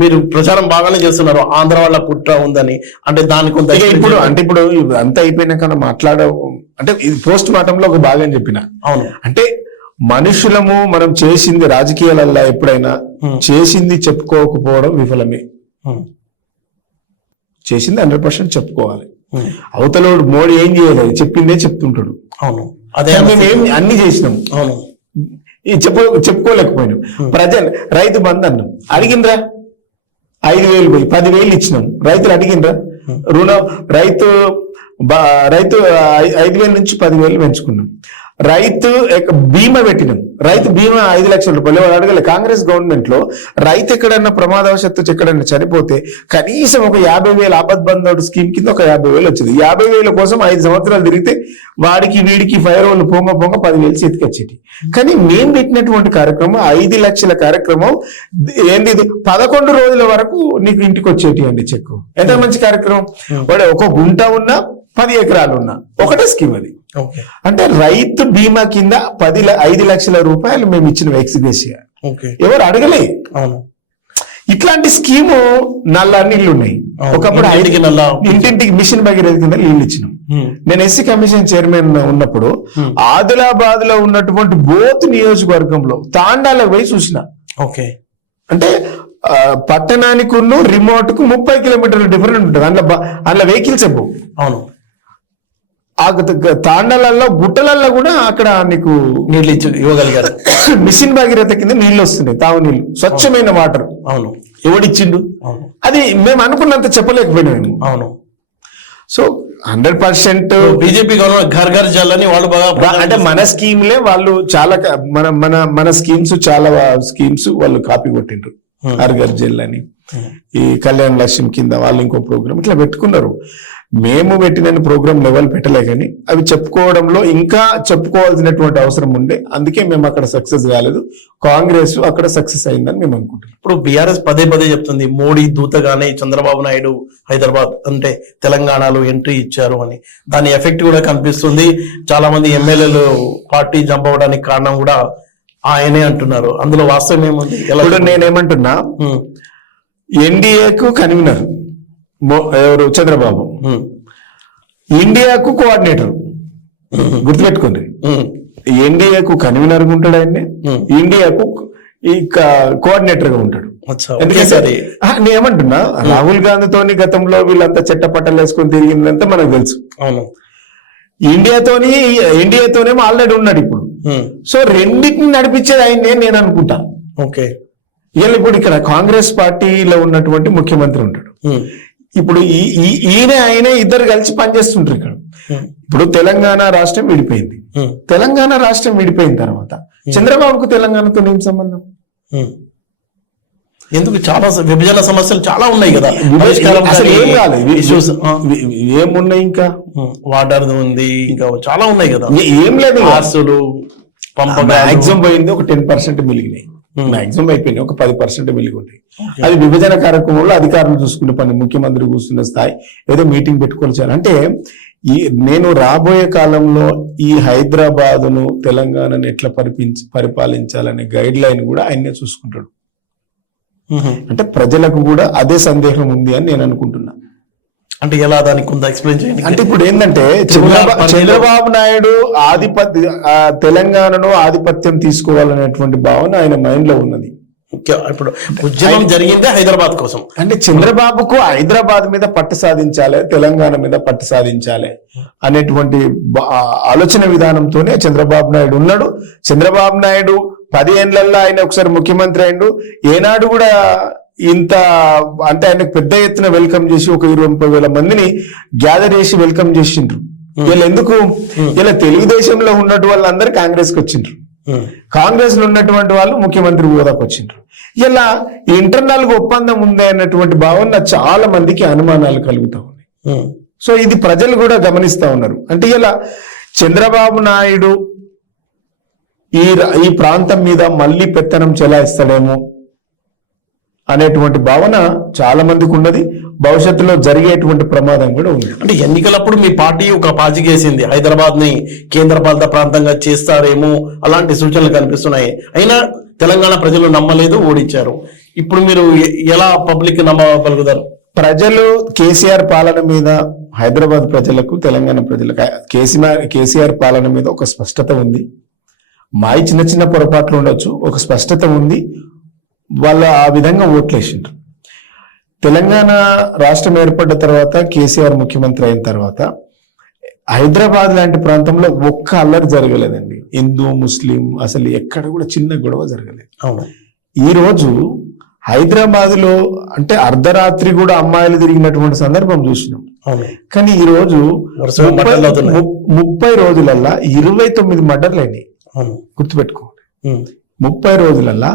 మీరు ప్రచారం బాగానే చేస్తున్నారు, ఆంధ్ర వాళ్ళ కుట్ర ఉందని. అంటే దానికి కొంత ఇప్పుడు అంతా అయిపోయినాక అంటే ఇది పోస్ట్ మార్టం లో ఒక భాగం చెప్పిన. అవును, అంటే మనుషులము మనం చేసింది రాజకీయాలల్లో ఎప్పుడైనా చేసింది చెప్పుకోకపోవడం విఫలమే. చేసింది 100% చెప్పుకోవాలి. అవతలోడు మోడీ ఏం చేయలేదు, చెప్పిందే చెప్తుంటాడు. అవును, అదే మేము అన్ని చేసినాం. అవును, చెప్పుకోలేకపోయినాం. ప్రజలు రైతు బంధు అన్నాం, అడిగిండ్రా 5,000 పోయి 10,000 ఇచ్చినాం. రైతులు అడిగిండ్రా రైతు 5,000 నుంచి 10,000 పెంచుకున్నాం. రైతు బీమా పెట్టినాం. రైతు బీమా 5 లక్షల రూపాయలు ఎవరు అడగలే. కాంగ్రెస్ గవర్నమెంట్ లో రైతు ఎక్కడన్నా ప్రమాదవశత్తు ఎక్కడన్నా చనిపోతే కనీసం ఒక 50,000 ఆపద్ బంధువుడు స్కీమ్ కింద ఒక 50,000 వచ్చింది. 50,000 కోసం 5 సంవత్సరాలు తిరిగితే వాడికి వీడికి ఫైర్ వాళ్ళు పొంగ 10,000 చేతికి వచ్చేటి. కానీ మేము పెట్టినటువంటి కార్యక్రమం 5 లక్షల కార్యక్రమం ఏంది, 11 రోజుల వరకు నీకు ఇంటికి వచ్చేటి అండి చెక్కు. ఎంత మంచి కార్యక్రమం. వాడు ఒక గుంట ఉన్నా 10 ఎకరాలు ఉన్నా ఒకటే స్కీమ్ అది. అంటే రైతు బీమా కింద 5 లక్షల రూపాయలు మేము ఇచ్చిన ఎక్స్గ్రేషియా. ఎవరు అడగలే. ఇట్లాంటి స్కీము నల్ల నీళ్లు ఉన్నాయి. ఒకప్పుడు ఇంటింటికి మిషన్ భగీరథ కింద నీళ్లు ఇచ్చినాం. నేను ఎస్సీ కమిషన్ చైర్మన్ ఉన్నప్పుడు ఆదిలాబాద్ లో ఉన్నటువంటి బోత్ నియోజకవర్గంలో తాండాలకు పోయి చూసిన. అంటే పట్టణానికి రిమోట్ కు 30 కిలోమీటర్ల డిఫరెంట్ ఉంటుంది. అందులో వెహికల్స్ ఇవ్వవు. అవును, ఆ తాండాలలో గుట్టలలో కూడా అక్కడ నీకు నీళ్ళు ఇవ్వగలిగారు. మిషన్ భగీరథ కింద నీళ్లు వస్తున్నాయి, తాగునీళ్ళు, స్వచ్ఛమైన వాటర్. అవును, ఎవడిచ్చిండు అది మేము అనుకున్నంత చెప్పలేకపోయినాము. అవును, so 100% BJP government Ghar Ghar Jal అని వాళ్ళు బాగా, అంటే మన స్కీమ్లే వాళ్ళు చాలా మన స్కీమ్స్ చాలా స్కీమ్స్ వాళ్ళు కాపీ కొట్టిండ్రు. ఘర్ ఘర్ జల్ అని, ఈ కళ్యాణ లక్ష్యం కింద వాళ్ళు ఇంకో ప్రోగ్రామ్ ఇట్లా పెట్టుకున్నారు. మేము పెట్టిన ప్రోగ్రామ్ లెవెల్ పెట్టలే, కానీ అవి చెప్పుకోవడంలో ఇంకా చెప్పుకోవాల్సినటువంటి అవసరం ఉండే. అందుకే మేము అక్కడ సక్సెస్ కాలేదు, కాంగ్రెస్ అక్కడ సక్సెస్ అయిందని మేము అనుకుంటున్నాం. ఇప్పుడు బీఆర్ఎస్ పదే చెప్తుంది మోడీ దూతగానే చంద్రబాబు నాయుడు హైదరాబాద్ అంటే తెలంగాణలో ఎంట్రీ ఇచ్చారు అని. దాని ఎఫెక్ట్ కూడా కనిపిస్తుంది. చాలా మంది ఎమ్మెల్యేలు పార్టీ జంప్ అవ్వడానికి కారణం కూడా ఆయనే అంటున్నారు. అందులో వాస్తవం ఏముంది? ఇప్పుడు నేనేమంటున్నా, ఎన్డీఏకు కన్వీనర్ ఎవరు? చంద్రబాబు. ఇండియాకు కోఆర్డినేటర్. గుర్తుపెట్టుకోండి, ఎన్డీఏకు కన్వీనర్ గా ఉంటాడు ఆయన్ని, ఇండియాకు ఈ కోఆర్డినేటర్ గా ఉంటాడు. ఎందుకంటే నేనేమంటున్నా, రాహుల్ గాంధీతోని గతంలో వీళ్ళంతా చెట్టపట్టలు వేసుకొని తిరిగిందంతా మనకు తెలుసు. అవును, ఇండియాతోనేమో ఆల్రెడీ ఉన్నాడు ఇప్పుడు. సో రెండింటిని నడిపించేది ఆయన్నే నేను అనుకుంటా. ఓకే, ఇప్పుడు ఇక్కడ కాంగ్రెస్ పార్టీలో ఉన్నటువంటి ముఖ్యమంత్రి ఉంటాడు. ఇప్పుడు ఆయన ఇద్దరు కలిసి పనిచేస్తుంటారు ఇక్కడ. ఇప్పుడు తెలంగాణ రాష్ట్రం విడిపోయింది. తెలంగాణ రాష్ట్రం విడిపోయిన తర్వాత చంద్రబాబుకు తెలంగాణతో ఏం సంబంధం? ఎందుకు? చాలా విభజన సమస్యలు చాలా ఉన్నాయి కదా. ఏం కాలేదు, ఏమున్నాయి? ఇంకా వాటర్ ఉంది, ఇంకా చాలా ఉన్నాయి కదా. ఏం లేదు, ఆస్తులు మాక్సిమం పోయింది ఒక 10% మిలిగినాయి. మాక్సిమం అయిపోయినాయి, ఒక 10% మిలిగి ఉంటాయి. అది విభజన కార్యక్రమంలో అధికారులు చూసుకునే పని, ముఖ్యమంత్రి కూర్చున్న స్థాయి ఏదో మీటింగ్ పెట్టుకోవాలి. అంటే నేను రాబోయే కాలంలో ఈ హైదరాబాదును తెలంగాణను ఎట్లా పరిపాలించాలనే గైడ్ లైన్ కూడా ఆయనే చూసుకుంటాడు. అంటే ప్రజలకు కూడా అదే సందేహం ఉంది అని నేను అనుకుంటున్నా. అంటే ఎలా, దానికి కొంత ఎక్స్ప్లెయిన్ చేయండి. అంటే ఇప్పుడు ఏంటంటే చంద్రబాబు నాయుడు తెలంగాణను ఆధిపత్యం తీసుకోవాలనేటువంటి భావన ఆయన మైండ్ లో ఉన్నది. ఇప్పుడు ఉద్యమం జరిగిందే హైదరాబాద్ కోసం. అంటే చంద్రబాబుకు హైదరాబాద్ మీద పట్టు సాధించాలి, తెలంగాణ మీద పట్టు సాధించాలి అనేటువంటి ఆలోచన విధానంతోనే చంద్రబాబు నాయుడు ఉన్నాడు. చంద్రబాబు నాయుడు 10 ఏళ్లలో ఆయన ఒకసారి ముఖ్యమంత్రి అయిండు. ఏనాడు కూడా ఇంత అంటే ఆయనకు పెద్ద ఎత్తున వెల్కమ్ చేసి ఒక 20-30 మందిని గ్యాదర్ చేసి వెల్కమ్ చేసిండ్రు. వీళ్ళు ఎందుకు? ఇలా తెలుగుదేశంలో ఉన్నటువంటి వాళ్ళందరూ కాంగ్రెస్ కి వచ్చిండ్రు, కాంగ్రెస్ లో ఉన్నటువంటి వాళ్ళు ముఖ్యమంత్రి హోదాకు వచ్చిండ్రు. ఇలా ఇంటర్నల్ గా ఒప్పందం ఉంది అన్నటువంటి భావన చాలా మందికి అనుమానాలు కలుగుతా ఉన్నాయి. సో ఇది ప్రజలు కూడా గమనిస్తా ఉన్నారు. అంటే ఇలా చంద్రబాబు నాయుడు ఈ ప్రాంతం మీద మళ్ళీ పెత్తనం చెలాయిస్తాడేమో అనేటువంటి భావన చాలా మందికి ఉన్నది. భవిష్యత్తులో జరిగేటువంటి ప్రమాదం కూడా ఉంది. అంటే ఎన్నికలప్పుడు మీ పార్టీ ఒక పాచికేసింది, హైదరాబాద్ ని కేంద్ర పాలిత ప్రాంతంగా చేస్తారేమో అలాంటి సూచనలు కనిపిస్తున్నాయి. అయినా తెలంగాణ ప్రజలు నమ్మలేదు, ఓడించారు. ఇప్పుడు మీరు ఎలా పబ్లిక్ నమ్మగలుగుతారు? ప్రజలు కేసీఆర్ పాలన మీద, హైదరాబాద్ ప్రజలకు, తెలంగాణ ప్రజలకు కేసీఆర్ పాలన మీద ఒక స్పష్టత ఉంది. మాయి చిన్న చిన్న పొరపాట్లు ఉండొచ్చు, ఒక స్పష్టత ఉంది. వాళ్ళు ఆ విధంగా ఓట్లేసిండ్రు. తెలంగాణ రాష్ట్రం ఏర్పడ్డ తర్వాత, కేసీఆర్ ముఖ్యమంత్రి అయిన తర్వాత హైదరాబాద్ లాంటి ప్రాంతంలో ఒక్క అల్లరి జరగలేదండి. హిందూ ముస్లిం అసలు ఎక్కడ కూడా చిన్న గొడవ జరగలేదు. అవును. ఈ రోజు హైదరాబాద్ లో అంటే అర్ధరాత్రి కూడా అమ్మాయిలు తిరిగినటువంటి సందర్భం చూసినాం. అవును. కానీ ఈ రోజు 30 రోజులల్లా 29 మర్డర్లు అయినాయి. అవును. గుర్తుపెట్టుకోండి, 30 రోజులల్లా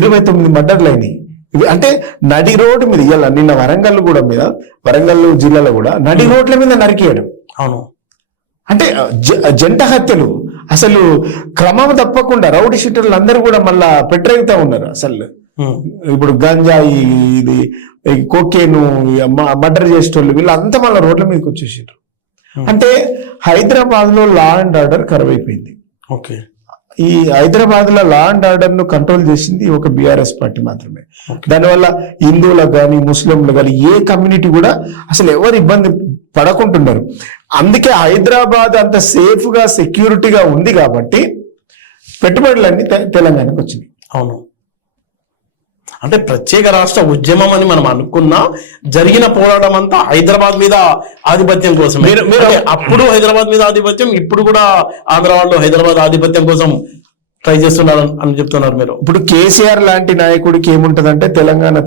29 మర్డర్లు అయినాయి. ఇవి అంటే నడి రోడ్డు మీద, ఇలా నిన్న వరంగల్ జిల్లాలో కూడా నడి రోడ్ల మీద నరికేయడం. అవును. అంటే జంట హత్యలు అసలు క్రమం తప్పకుండా రౌడీ షీటర్లు అందరూ కూడా మళ్ళా పెట్టరేగుతా ఉన్నారు. అసలు ఇప్పుడు గంజాయి, ఇది కోకేను మర్డర్ చేసేటోళ్ళు వీళ్ళంతా మళ్ళీ రోడ్ల మీదకి వచ్చేసారు. అంటే హైదరాబాద్ లో లా అండ్ ఆర్డర్ కరువు అయిపోయింది. ఓకే. ఈ హైదరాబాద్ లో లా అండ్ ఆర్డర్ ను కంట్రోల్ చేసింది ఒక బీఆర్ఎస్ పార్టీ మాత్రమే. దానివల్ల హిందువులకు కానీ ముస్లింలకు కానీ ఏ కమ్యూనిటీ కూడా అసలు ఎవరు ఇబ్బంది పడకుంటున్నారు. అందుకే హైదరాబాద్ అంత సేఫ్ గా, సెక్యూరిటీగా ఉంది కాబట్టి పెట్టుబడులన్నీ తెలంగాణకు వచ్చినాయి. అవును. అంటే ప్రత్యేక రాష్ట్ర ఉద్యమం అని మనం అనుకున్నా, జరిగిన పోరాటం అంతా హైదరాబాద్ మీద ఆధిపత్యం కోసం. మీరు అప్పుడు హైదరాబాద్ మీద ఆధిపత్యం, ఇప్పుడు కూడా ఆంధ్ర వాళ్ళు హైదరాబాద్ ఆధిపత్యం కోసం ట్రై చేస్తున్నారు అని చెప్తున్నారు మీరు. ఇప్పుడు కేసీఆర్ లాంటి నాయకుడికి ఏముంటదంటే,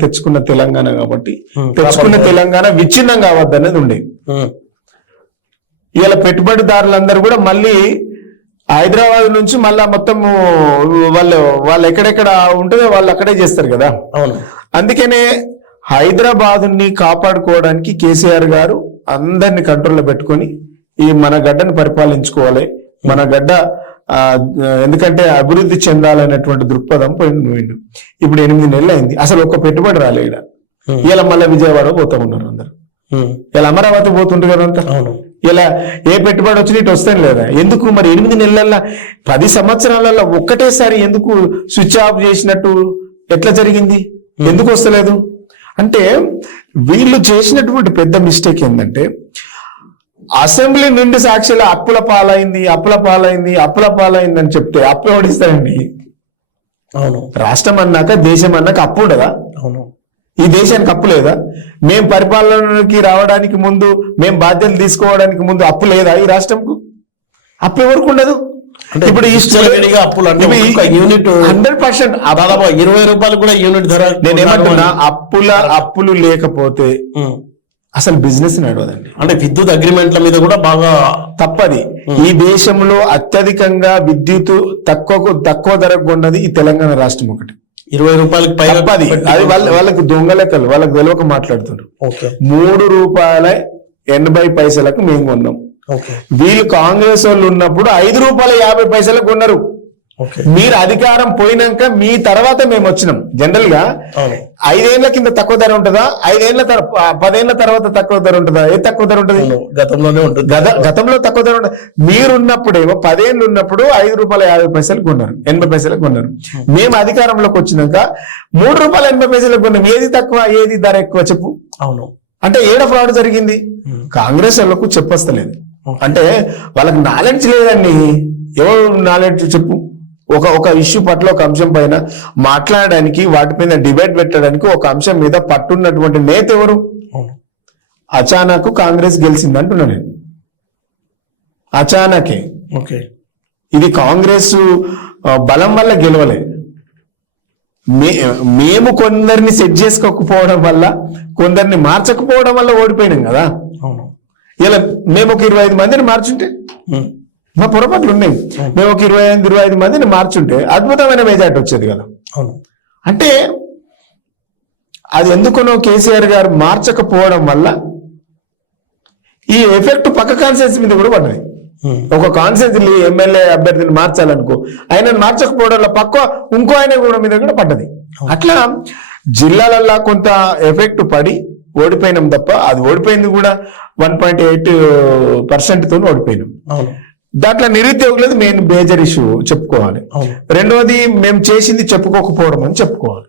తెచ్చుకున్న తెలంగాణ కాబట్టి, తెచ్చుకున్న తెలంగాణ విచ్ఛిన్నం కావద్దనేది ఉండే. ఇవాళ పెట్టుబడిదారులందరూ కూడా మళ్ళీ హైదరాబాద్ నుంచి మళ్ళా మొత్తం వాళ్ళు ఎక్కడెక్కడ ఉంటుందో వాళ్ళు అక్కడే చేస్తారు కదా. అవును. అందుకనే హైదరాబాద్ ని కాపాడుకోవడానికి కేసీఆర్ గారు అందరిని కంట్రోల్లో పెట్టుకొని ఈ మన గడ్డను పరిపాలించుకోవాలి, మన గడ్డ ఎందుకంటే అభివృద్ధి చెందాలనేటువంటి దృక్పథం పోయిండు. ఇప్పుడు 8 నెలలు అయింది, అసలు ఒక్క పెట్టుబడి రాలే. ఇలా మళ్ళీ విజయవాడ పోతా ఉన్నారు అందరు. ఇలా అమరావతి పోతుంటారు కదా అంతా. ఇలా ఏ పెట్టుబడి వచ్చినా ఇటు వస్తాను లేదా? ఎందుకు మరి 8 నెలల 10 సంవత్సరాలలో ఒక్కటేసారి ఎందుకు స్విచ్ ఆఫ్ చేసినట్టు ఎట్లా జరిగింది? ఎందుకు వస్తలేదు? అంటే వీళ్ళు చేసినటువంటి పెద్ద మిస్టేక్ ఏంటంటే, అసెంబ్లీ నిండు సాక్షుల అప్పుల పాలైంది అని చెప్తే అప్పు ఎవడిస్తారండి? అవును. రాష్ట్రం అన్నాక, దేశం అన్నాక అప్పు ఉండదా? అవును. ఈ దేశానికి అప్పు లేదా? మేం పరిపాలనకి రావడానికి ముందు, మేం బాధ్యతలు తీసుకోవడానికి ముందు అప్పు లేదా ఈ రాష్ట్రంకు? అప్పు ఎవరికి ఉండదు. అంటే ఇప్పుడు ఈ అప్పులు అంటే యూనిట్ 100% దాదాపు 20 రూపాయలు కూడా యూనిట్ ధర. నేనేమంటున్నా, అప్పులు లేకపోతే అసలు బిజినెస్ నడవదండి. అంటే విద్యుత్ అగ్రిమెంట్ల మీద కూడా బాగా తప్పది. ఈ దేశంలో అత్యధికంగా విద్యుత్ తక్కువ ధరకు కొన్నది ఈ తెలంగాణ రాష్ట్రం ఒకటి. 20 రూపాయలకి పైగా. అది వాళ్ళకి దొంగ లెక్కలు, వాళ్ళకి తెలియక మాట్లాడుతున్నారు. 3 రూపాయల 80 పైసలకు మేము కొన్నాం. వీళ్ళు కాంగ్రెస్ వాళ్ళు ఉన్నప్పుడు 5 రూపాయల 50 పైసలకు కొన్నారు. మీరు అధికారం పోయినాక మీ తర్వాత మేము వచ్చినాం. జనరల్ గా 5 ఏళ్ల కింద తక్కువ ధర ఉంటుందా? 10 ఏళ్ల తర్వాత తక్కువ ధర ఉంటుందా? ఏ తక్కువ ధర ఉంటుంది? గతంలోనే ఉంటుంది. గతంలో తక్కువ ధర ఉంటుంది. మీరున్నప్పుడేమో 10 ఏళ్ళు ఉన్నప్పుడు 5 రూపాయల 50 పైసలు కొన్నారు, 80 పైసలకు కొన్నారు. మేము అధికారంలోకి వచ్చినాక 3 రూపాయల 80 పైసలకు కొన్నాం. ఏది తక్కువ, ఏది ధర ఎక్కువ చెప్పు? అవును. అంటే ఏడ ఫ్రాడ్ జరిగింది? కాంగ్రెస్ వాళ్ళకు చెప్పొస్తలేదు. అంటే వాళ్ళకి నాలెడ్జ్ లేదండి. ఎవరు నాలెడ్జ్ చెప్పు? ఒక ఇష్యూ పట్ల, ఒక అంశం పైన మాట్లాడడానికి, వాటిపైన డిబేట్ పెట్టడానికి ఒక అంశం మీద పట్టున్నటువంటి నేత ఎవరు? అచానక్ కాంగ్రెస్ గెలిచింది అంటున్నా నేను. అచానకే. ఇది కాంగ్రెస్ బలం వల్ల గెలవలే. మేము కొందరిని సెట్ చేసుకోకపోవడం వల్ల, కొందరిని మార్చకపోవడం వల్ల ఓడిపోయినాం కదా. ఇలా మేము ఒక 25 మందిని మార్చుంటే, మా పొరపాట్లు ఉన్నాయి, మేము ఒక 25 మందిని మార్చుంటే అద్భుతమైన మెజార్టీ వచ్చేది కదా. అంటే అది ఎందుకునో కేసీఆర్ గారు మార్చకపోవడం వల్ల ఈ ఎఫెక్ట్ పక్క కాన్స్టిట్యూన్సీ మీద కూడా పడ్డది. ఒక కాన్స్టిట్యూన్సీ ఎమ్మెల్యే అభ్యర్థిని మార్చాలనుకో, ఆయన మార్చకపోవడం వల్ల పక్క ఇంకో ఆయన కూడా మీద కూడా పడ్డది. అట్లా జిల్లాలల్లో కొంత ఎఫెక్ట్ పడి ఓడిపోయినాం తప్ప, అది ఓడిపోయింది కూడా 1.8% తో ఓడిపోయినాం. దాంట్లో నిరుద్యోగులది మెయిన్ మేజర్ ఇష్యూ చెప్పుకోవాలి. రెండోది మేము చేసింది చెప్పుకోకపోవడం అని చెప్పుకోవాలి.